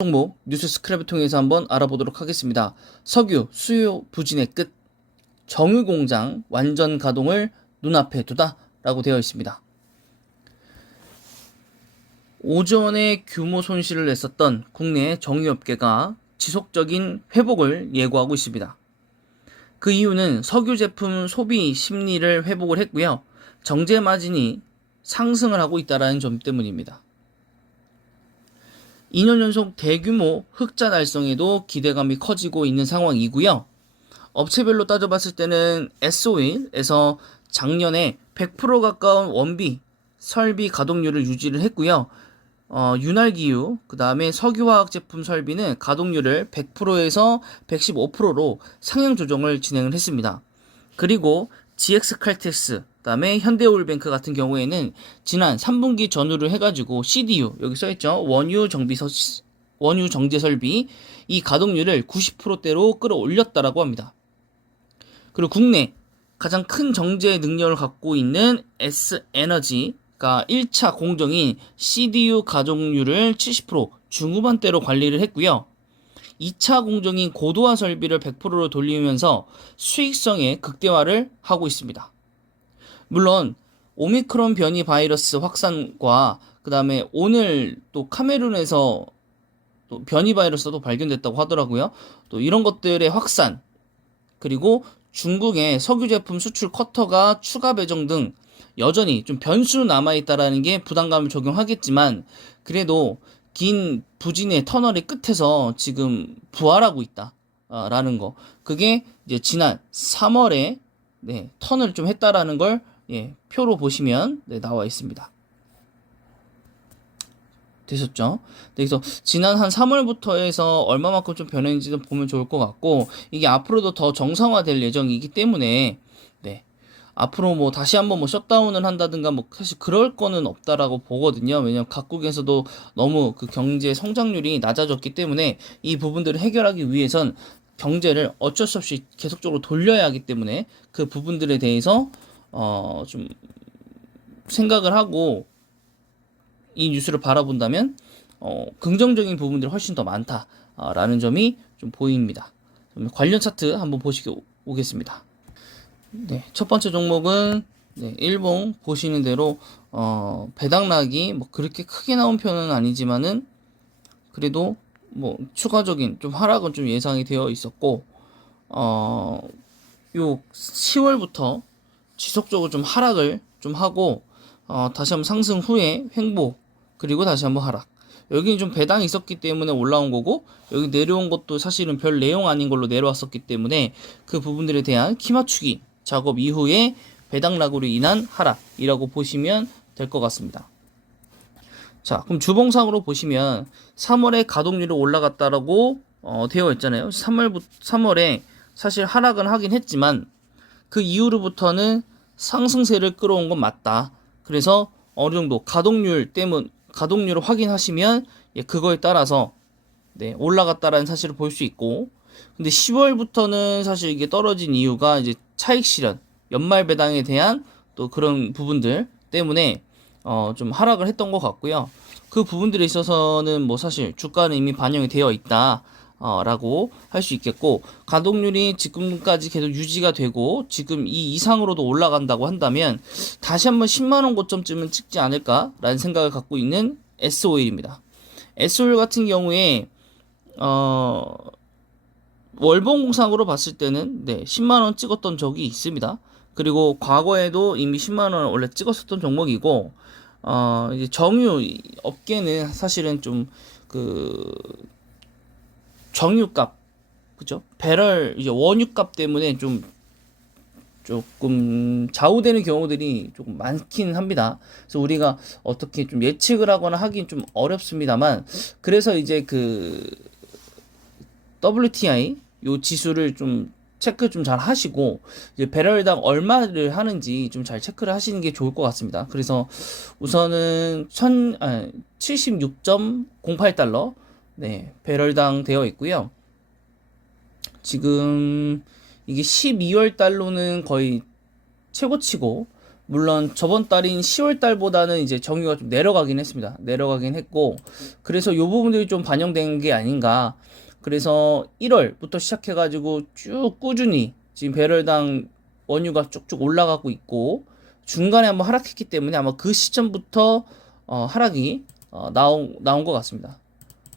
종목 뉴스 스크랩을 통해서 한번 알아보도록 하겠습니다. 석유 수요 부진의 끝, 정유 공장 완전 가동을 눈앞에 두다 라고 되어 있습니다. 오전에 규모 손실을 냈었던 국내 정유업계가 지속적인 회복을 예고하고 있습니다. 그 이유는 석유 제품 소비 심리를 회복을 했고요. 정제 마진이 상승을 하고 있다는 점 때문입니다. 2년 연속 대규모 흑자 달성에도 기대감이 커지고 있는 상황이고요. 업체별로 따져봤을 때는 S-오일에서 작년에 100% 가까운 원비, 설비 가동률을 유지를 했고요. 윤활기유, 그 다음에 석유화학 제품 설비는 가동률을 100%에서 115%로 상향 조정을 진행을 했습니다. 그리고 GX칼텍스, 그 다음에 현대오일뱅크 같은 경우에는 지난 3분기 전후를 해가지고 CDU, 여기 써있죠. 원유 정제 설비, 이 가동률을 90%대로 끌어올렸다라고 합니다. 그리고 국내 가장 큰 정제 능력을 갖고 있는 S에너지가 1차 공정인 CDU 가동률을 70% 중후반대로 관리를 했고요. 2차 공정인 고도화 설비를 100%로 돌리면서 수익성의 극대화를 하고 있습니다. 물론 오미크론 변이 바이러스 확산과 그 다음에 오늘 또 카메룬에서 또 변이 바이러스도 발견됐다고 하더라고요. 또 이런 것들의 확산, 그리고 중국의 석유 제품 수출 쿼터가 추가 배정 등 여전히 좀 변수 남아있다라는 게 부담감을 적용하겠지만, 그래도 긴 부진의 터널의 끝에서 지금 부활하고 있다라는 거, 그게 이제 지난 3월에 턴을 좀 했다라는 걸 표로 보시면 나와 있습니다. 되셨죠? 그래서 지난 한 3월부터 해서 얼마만큼 좀 변했는지는 보면 좋을 것 같고, 이게 앞으로도 더 정상화될 예정이기 때문에 앞으로 뭐 다시 한번 뭐 셧다운을 한다든가 뭐 사실 그럴 거는 없다라고 보거든요. 왜냐면 각국에서도 너무 그 경제 성장률이 낮아졌기 때문에 이 부분들을 해결하기 위해선 경제를 어쩔 수 없이 계속적으로 돌려야 하기 때문에 그 부분들에 대해서 좀 생각을 하고 이 뉴스를 바라본다면 긍정적인 부분들이 훨씬 더 많다라는 점이 좀 보입니다. 관련 차트 한번 오겠습니다. 첫 번째 종목은 일봉 보시는 대로 배당락이 뭐 그렇게 크게 나온 편은 아니지만은 그래도 뭐 추가적인 좀 하락은 좀 예상이 되어 있었고, 요 10월부터 지속적으로 좀 하락을 좀 하고 다시 한번 상승 후에 횡보, 그리고 다시 한번 하락. 여기는 좀 배당이 있었기 때문에 올라온 거고, 여기 내려온 것도 사실은 별 내용 아닌 걸로 내려왔었기 때문에 그 부분들에 대한 키 맞추기 작업 이후에 배당락으로 인한 하락이라고 보시면 될 것 같습니다. 자, 그럼 주봉상으로 보시면 3월에 가동률이 올라갔다라고 되어 있잖아요. 3월에 사실 하락은 하긴 했지만 그 이후로부터는 상승세를 끌어온 건 맞다. 그래서 어느 정도 가동률을 확인하시면 그거에 따라서 올라갔다라는 사실을 볼 수 있고, 근데 10월부터는 사실 이게 떨어진 이유가 이제 차익 실현, 연말 배당에 대한 또 그런 부분들 때문에 좀 하락을 했던 것 같고요. 그 부분들에 있어서는 뭐 사실 주가는 이미 반영이 되어 있다 라고 할 수 있겠고, 가동률이 지금까지 계속 유지가 되고 지금 이 이상으로도 올라간다고 한다면 다시 한번 10만원 고점쯤은 찍지 않을까라는 생각을 갖고 있는 S-오일입니다. S-오일 같은 경우에 월봉공상으로 봤을 때는 10만원 찍었던 적이 있습니다. 그리고 과거에도 이미 10만원 원래 찍었었던 종목이고, 이제 정유 업계는 사실은 좀 정유값, 그죠? 배럴 이제 원유값 때문에 조금 좌우되는 경우들이 조금 많긴 합니다. 그래서 우리가 어떻게 좀 예측을 하거나 하긴 좀 어렵습니다만, 그래서 이제 WTI 요 지수를 좀 체크 좀 잘 하시고, 이제 배럴당 얼마를 하는지 좀 잘 체크를 하시는 게 좋을 것 같습니다. 그래서 우선은 76.08달러 배럴당 되어 있고요. 지금 이게 12월 달로는 거의 최고치고, 물론 저번 달인 10월 달보다는 이제 정유가 좀 내려가긴 했습니다. 내려가긴 했고, 그래서 요 부분들이 좀 반영된 게 아닌가. 그래서 1월부터 시작해가지고 쭉 꾸준히 지금 배럴당 원유가 쭉쭉 올라가고 있고, 중간에 한번 하락했기 때문에 아마 그 시점부터 하락이 나온 것 같습니다.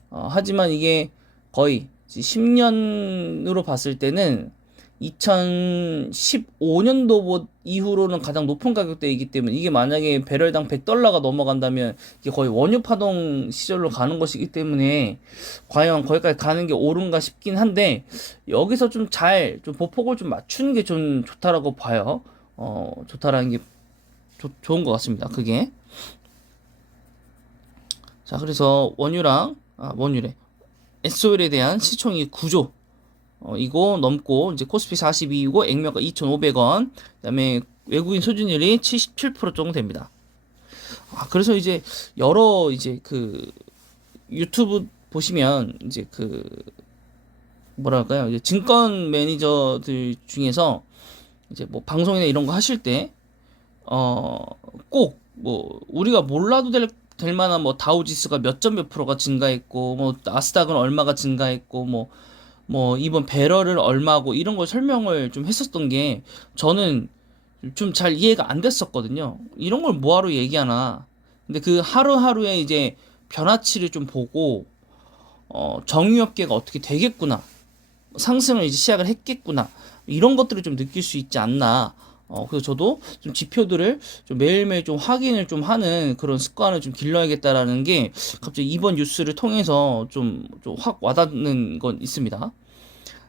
하지만 이게 거의 10년으로 봤을 때는 2015년도 이후로는 가장 높은 가격대이기 때문에 이게 만약에 배럴당 100달러가 넘어간다면 이게 거의 원유 파동 시절로 가는 것이기 때문에 과연 거기까지 가는 게 옳은가 싶긴 한데 여기서 좀 좀 보폭을 좀 맞추는 게 좀 좋다라고 봐요. 좋다라는 게 좋은 것 같습니다. 그게. 자, 그래서 원유래. SOL에 대한 시총이 9조. 이거 넘고, 이제 코스피 42이고, 액면가 2,500원. 그 다음에 외국인 수준율이 77% 정도 됩니다. 그래서 이제 유튜브 보시면, 이제 뭐랄까요. 이제 증권 매니저들 중에서, 이제 뭐 방송이나 이런 거 하실 때, 꼭, 우리가 몰라도 될 만한 뭐 다우지수가 몇 점 몇 프로가 증가했고, 뭐 나스닥은 얼마가 증가했고, 이번 배럴을 얼마고 이런 걸 설명을 좀 했었던 게 저는 좀 잘 이해가 안 됐었거든요. 이런 걸 뭐하러 얘기하나. 근데 그 하루하루의 이제 변화치를 좀 보고, 정유업계가 어떻게 되겠구나. 상승을 이제 시작을 했겠구나. 이런 것들을 좀 느낄 수 있지 않나. 그래서 저도 좀 지표들을 좀 매일매일 좀 확인을 좀 하는 그런 습관을 좀 길러야겠다라는 게 갑자기 이번 뉴스를 통해서 좀 확 와닿는 건 있습니다.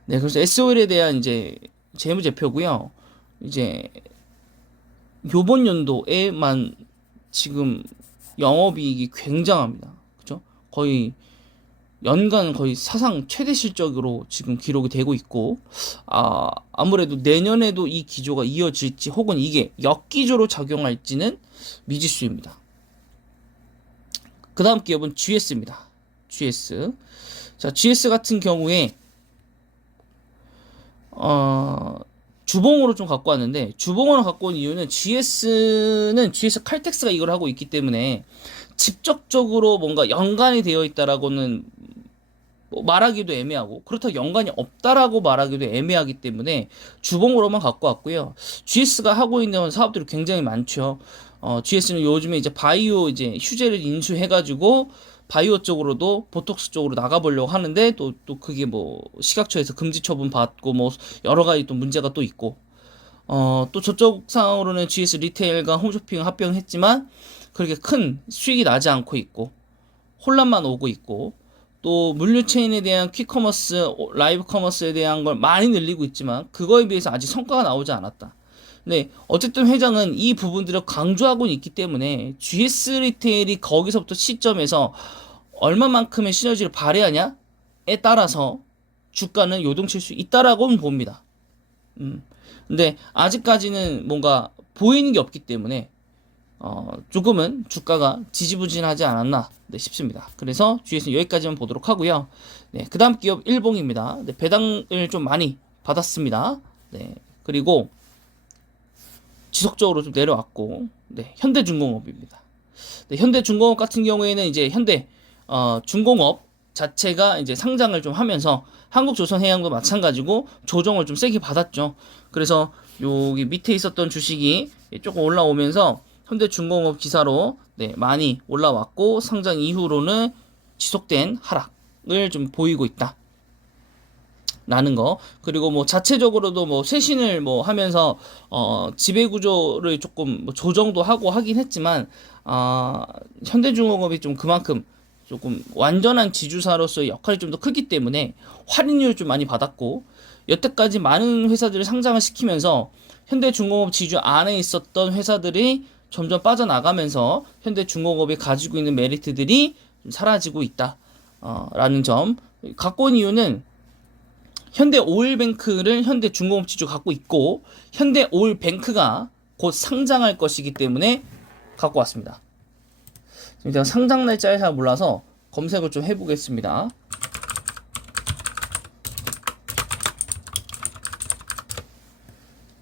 네, 그래서 SOL에 대한 이제 재무제표고요. 이제 요번 연도에만 지금 영업이익이 굉장합니다. 그죠? 연간 거의 사상 최대 실적으로 지금 기록이 되고 있고, 아무래도 내년에도 이 기조가 이어질지 혹은 이게 역기조로 작용할지는 미지수입니다. 그 다음 기업은 GS입니다. GS. 자, GS 같은 경우에, 주봉으로 좀 갖고 왔는데, 주봉으로 갖고 온 이유는 GS 칼텍스가 이걸 하고 있기 때문에 직접적으로 뭔가 연관이 되어 있다라고는 말하기도 애매하고 그렇다고 연관이 없다라고 말하기도 애매하기 때문에 주봉으로만 갖고 왔고요. GS가 하고 있는 사업들이 굉장히 많죠. GS는 요즘에 이제 바이오 이제 휴재를 인수해가지고 바이오 쪽으로도 보톡스 쪽으로 나가보려고 하는데 또 그게 뭐 식약처에서 금지 처분 받고 뭐 여러 가지 또 문제가 또 있고 또 저쪽 상황으로는 GS 리테일과 홈쇼핑 합병했지만 그렇게 큰 수익이 나지 않고 있고 혼란만 오고 있고 또 물류 체인에 대한 퀵커머스, 라이브 커머스에 대한 걸 많이 늘리고 있지만 그거에 비해서 아직 성과가 나오지 않았다. 근데 어쨌든 회장은 이 부분들을 강조하고 있기 때문에 GS 리테일이 거기서부터 시점에서 얼마만큼의 시너지를 발휘하냐에 따라서 주가는 요동칠 수 있다라고는 봅니다. 근데 아직까지는 뭔가 보이는 게 없기 때문에 조금은 주가가 지지부진하지 않았나 싶습니다. 그래서 GS는 여기까지만 보도록 하고요. 네, 그 다음 기업 일봉입니다. 네, 배당을 좀 많이 받았습니다. 네, 그리고 지속적으로 좀 내려왔고, 네, 현대중공업입니다. 네, 현대중공업 같은 경우에는 이제 중공업 자체가 이제 상장을 좀 하면서 한국조선해양도 마찬가지고 조정을 좀 세게 받았죠. 그래서 여기 밑에 있었던 주식이 조금 올라오면서 현대중공업 기사로 네, 많이 올라왔고 상장 이후로는 지속된 하락을 좀 보이고 있다. 라는 거. 그리고 뭐 자체적으로도 뭐 쇄신을 뭐 하면서 지배 구조를 조금 뭐 조정도 하고 하긴 했지만 현대중공업이 좀 그만큼 조금 완전한 지주사로서의 역할이 좀 더 크기 때문에 할인율을 좀 많이 받았고 여태까지 많은 회사들을 상장을 시키면서 현대중공업 지주 안에 있었던 회사들이 점점 빠져나가면서 현대중공업이 가지고 있는 메리트들이 좀 사라지고 있다. 라는 점. 갖고 온 이유는 현대오일뱅크를 현대중공업 지주 갖고 있고 현대오일뱅크가 곧 상장할 것이기 때문에 갖고 왔습니다. 제가 상장 날짜를 잘 몰라서 검색을 좀 해보겠습니다.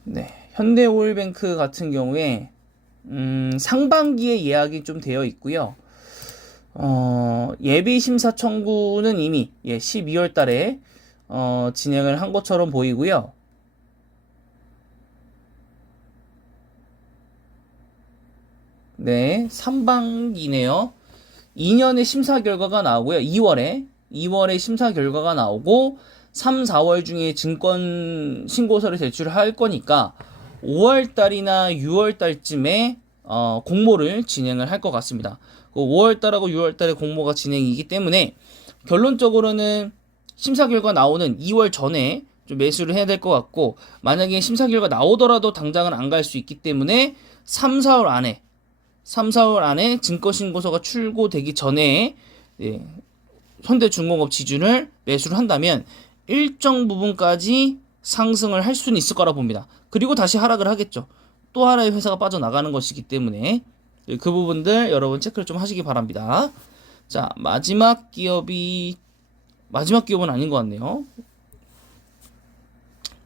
네, 현대오일뱅크 같은 경우에 상반기에 예약이 좀 되어 있고요. 예비 심사 청구는 이미 12월 달에 진행을 한 것처럼 보이고요. 네, 3반기네요. 2년의 심사 결과가 나오고요. 2월에 심사 결과가 나오고 3, 4월 중에 증권 신고서를 제출할 거니까 5월 달이나 6월 달쯤에 공모를 진행을 할 것 같습니다. 5월 달하고 6월 달에 공모가 진행이기 때문에 결론적으로는 심사 결과 나오는 2월 전에 좀 매수를 해야 될 것 같고, 만약에 심사 결과 나오더라도 당장은 안 갈 수 있기 때문에 3, 4월 안에 증권신고서가 출고되기 전에 현대중공업 지준을 매수를 한다면 일정 부분까지 상승을 할 수는 있을 거라 봅니다. 그리고 다시 하락을 하겠죠. 또 하나의 회사가 빠져나가는 것이기 때문에 그 부분들 여러분 체크를 좀 하시기 바랍니다. 자, 마지막 기업은 아닌 것 같네요.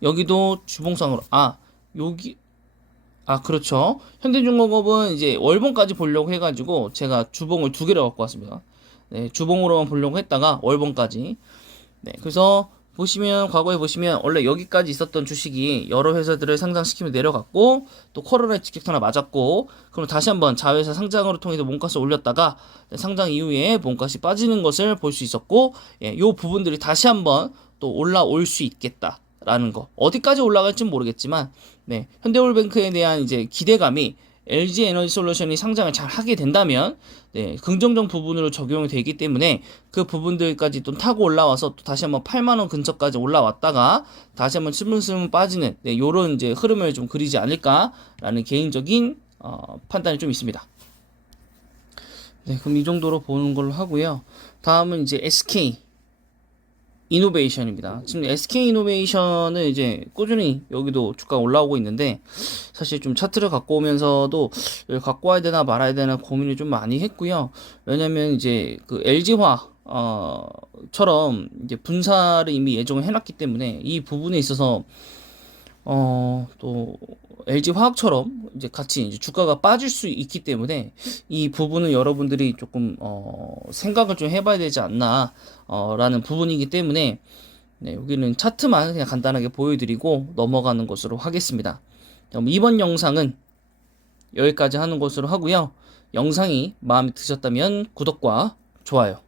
여기도 주봉상으로 그렇죠. 현대중공업은 이제 월봉까지 보려고 해가지고 제가 주봉을 2개를 갖고 왔습니다. 네, 주봉으로만 보려고 했다가 월봉까지. 네, 그래서 과거에 보시면 원래 여기까지 있었던 주식이 여러 회사들을 상장시키며 내려갔고, 또 코로나 직격탄을 맞았고, 그럼 다시 한번 자회사 상장으로 통해서 몸값을 올렸다가 상장 이후에 몸값이 빠지는 것을 볼 수 있었고, 요 부분들이 다시 한번 또 올라올 수 있겠다라는 거. 어디까지 올라갈지는 모르겠지만, 현대올뱅크에 대한 이제 기대감이 LG 에너지 솔루션이 상장을 잘 하게 된다면 긍정적 부분으로 적용이 되기 때문에 그 부분들까지 또 타고 올라와서 또 다시 한번 8만원 근처까지 올라왔다가 다시 한번 스물스물 빠지는 요런 이제 흐름을 좀 그리지 않을까라는 개인적인 판단이 좀 있습니다. 네, 그럼 이 정도로 보는 걸로 하고요. 다음은 이제 SK 이노베이션입니다. 지금 SK 이노베이션은 이제 꾸준히 여기도 주가가 올라오고 있는데, 사실 좀 차트를 갖고 오면서도 갖고 와야 되나 말아야 되나 고민을 좀 많이 했고요. 왜냐면 이제 그 LG화 처럼 이제 분사를 이미 예정을 해놨기 때문에 이 부분에 있어서 또 LG 화학처럼 이제 같이 이제 주가가 빠질 수 있기 때문에 이 부분은 여러분들이 조금 생각을 좀 해봐야 되지 않나 라는 부분이기 때문에 여기는 차트만 그냥 간단하게 보여드리고 넘어가는 것으로 하겠습니다. 그럼 이번 영상은 여기까지 하는 것으로 하고요. 영상이 마음에 드셨다면 구독과 좋아요